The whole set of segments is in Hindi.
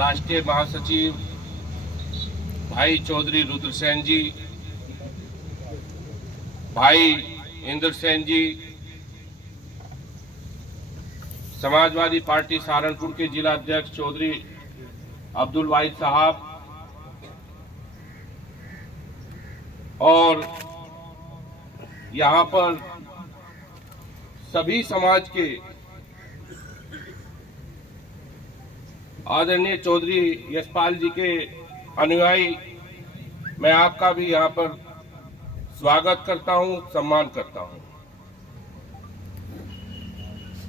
राष्ट्रीय महासचिव भाई चौधरी रुद्रसेन जी, भाई इंद्र सेन जी, समाजवादी पार्टी सहारनपुर के जिला अध्यक्ष चौधरी अब्दुल वाहिद साहब और यहाँ पर सभी समाज के आदरणीय चौधरी यशपाल जी के अनुयायी, मैं आपका भी यहाँ पर स्वागत करता हूँ, सम्मान करता हूँ।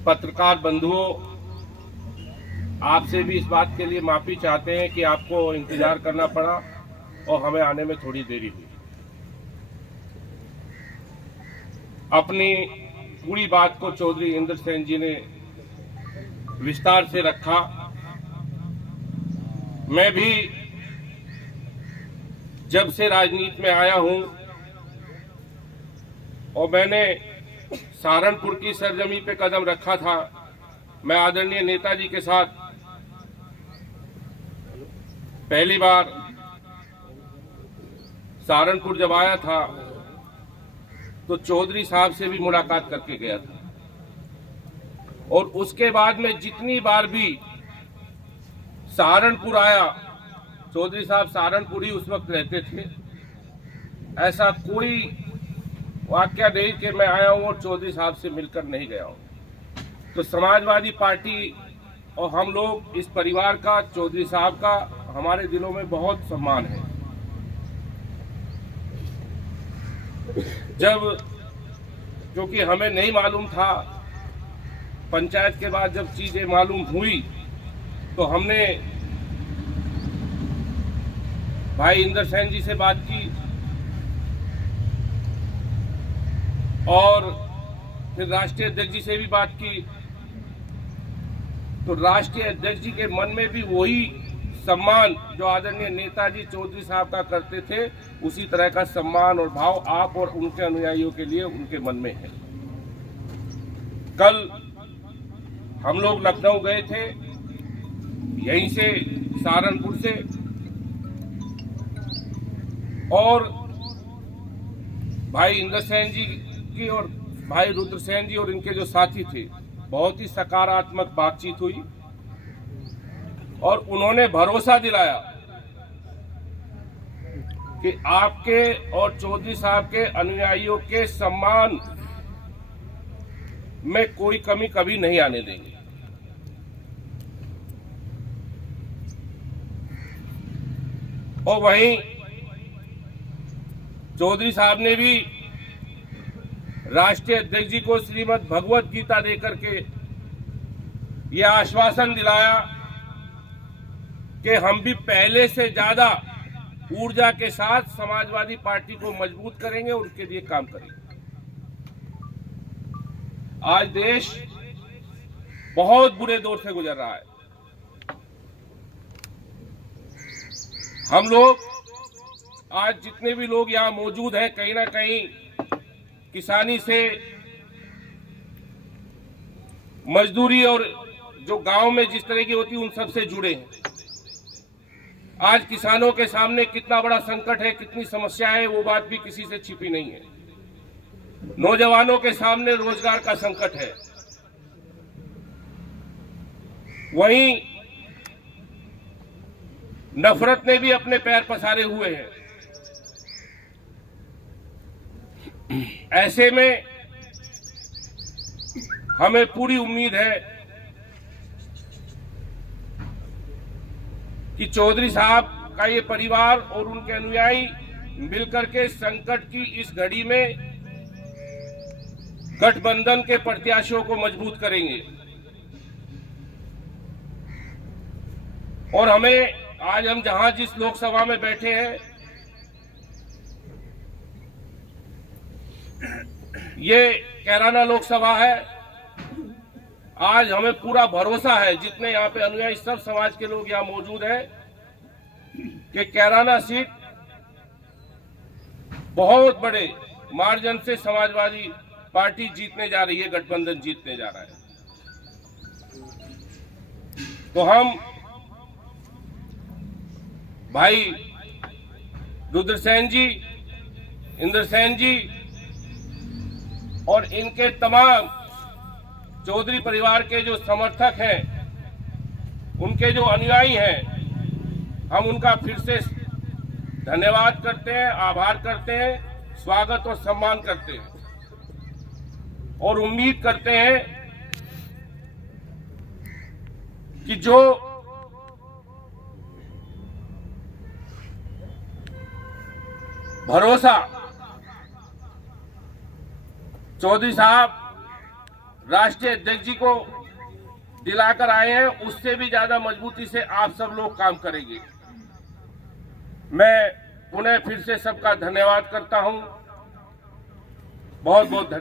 पत्रकार बंधुओं, आपसे भी इस बात के लिए माफी चाहते हैं कि आपको इंतजार करना पड़ा और हमें आने में थोड़ी देरी हुई। अपनी पूरी बात को चौधरी इंद्र सेन जी ने विस्तार से रखा। मैं भी जब से राजनीति में आया हूं और मैंने सहारनपुर की सरजमी पे कदम रखा था, मैं आदरणीय नेताजी के साथ पहली बार सहारनपुर जब आया था तो चौधरी साहब से भी मुलाकात करके गया था और उसके बाद में जितनी बार भी सहारनपुर आया, चौधरी साहब सहारनपुर ही उस वक्त रहते थे, ऐसा कोई वाकया नहीं कि मैं आया हूं और चौधरी साहब से मिलकर नहीं गया हूं। तो समाजवादी पार्टी और हम लोग इस परिवार का, चौधरी साहब का हमारे दिलों में बहुत सम्मान है। जब क्योंकि हमें नहीं मालूम था, पंचायत के बाद जब चीजें मालूम हुई तो हमने भाई इंद्र सेन जी से बात की और फिर राष्ट्रीय अध्यक्ष जी से भी बात की। तो राष्ट्रीय अध्यक्ष जी के मन में भी वही सम्मान जो आदरणीय नेताजी चौधरी साहब का करते थे, उसी तरह का सम्मान और भाव आप और उनके अनुयायियों के लिए उनके मन में है। कल हम लोग लखनऊ गए थे, यहीं से सहारनपुर से, और भाई इंद्र सेन जी की और भाई रुद्रसेन जी और इनके जो साथी थे, बहुत ही सकारात्मक बातचीत हुई और उन्होंने भरोसा दिलाया कि आपके और चौधरी साहब के अनुयायियों के सम्मान में कोई कमी कभी नहीं आने देंगे। और वहीं चौधरी साहब ने भी राष्ट्रीय अध्यक्ष जी को श्रीमद् भगवत गीता देकर के यह आश्वासन दिलाया कि हम भी पहले से ज्यादा ऊर्जा के साथ समाजवादी पार्टी को मजबूत करेंगे और उसके लिए काम करेंगे। आज देश बहुत बुरे दौर से गुजर रहा है। हम लोग आज जितने भी लोग यहां मौजूद हैं, कहीं ना कहीं किसानी से, मजदूरी और जो गांव में जिस तरह की होती है उन सब से जुड़े हैं। आज किसानों के सामने कितना बड़ा संकट है, कितनी समस्या है, वो बात भी किसी से छिपी नहीं है। नौजवानों के सामने रोजगार का संकट है। वहीं नफरत ने भी अपने पैर पसारे हुए हैं। ऐसे में हमें पूरी उम्मीद है कि चौधरी साहब का ये परिवार और उनके अनुयायी मिलकर के संकट की इस घड़ी में गठबंधन के प्रत्याशियों को मजबूत करेंगे। और हमें आज हम जहां जिस लोकसभा में बैठे हैं, ये कैराना लोकसभा है। आज हमें पूरा भरोसा है, जितने यहाँ पे अनुयायी सब समाज के लोग यहाँ मौजूद हैं, कि कैराना सीट बहुत बड़े मार्जिन से समाजवादी पार्टी जीतने जा रही है, गठबंधन जीतने जा रहा है। तो हम भाई रुद्रसेन जी, इंद्रसेन जी और इनके तमाम चौधरी परिवार के जो समर्थक हैं, उनके जो अनुयायी हैं, हम उनका फिर से धन्यवाद करते हैं, आभार करते हैं, स्वागत और सम्मान करते हैं और उम्मीद करते हैं कि जो भरोसा चौधरी साहब राष्ट्रीय अध्यक्ष जी को दिलाकर आए हैं, उससे भी ज्यादा मजबूती से आप सब लोग काम करेंगे। मैं पुनः फिर से सबका धन्यवाद करता हूं। बहुत बहुत धन्यवाद।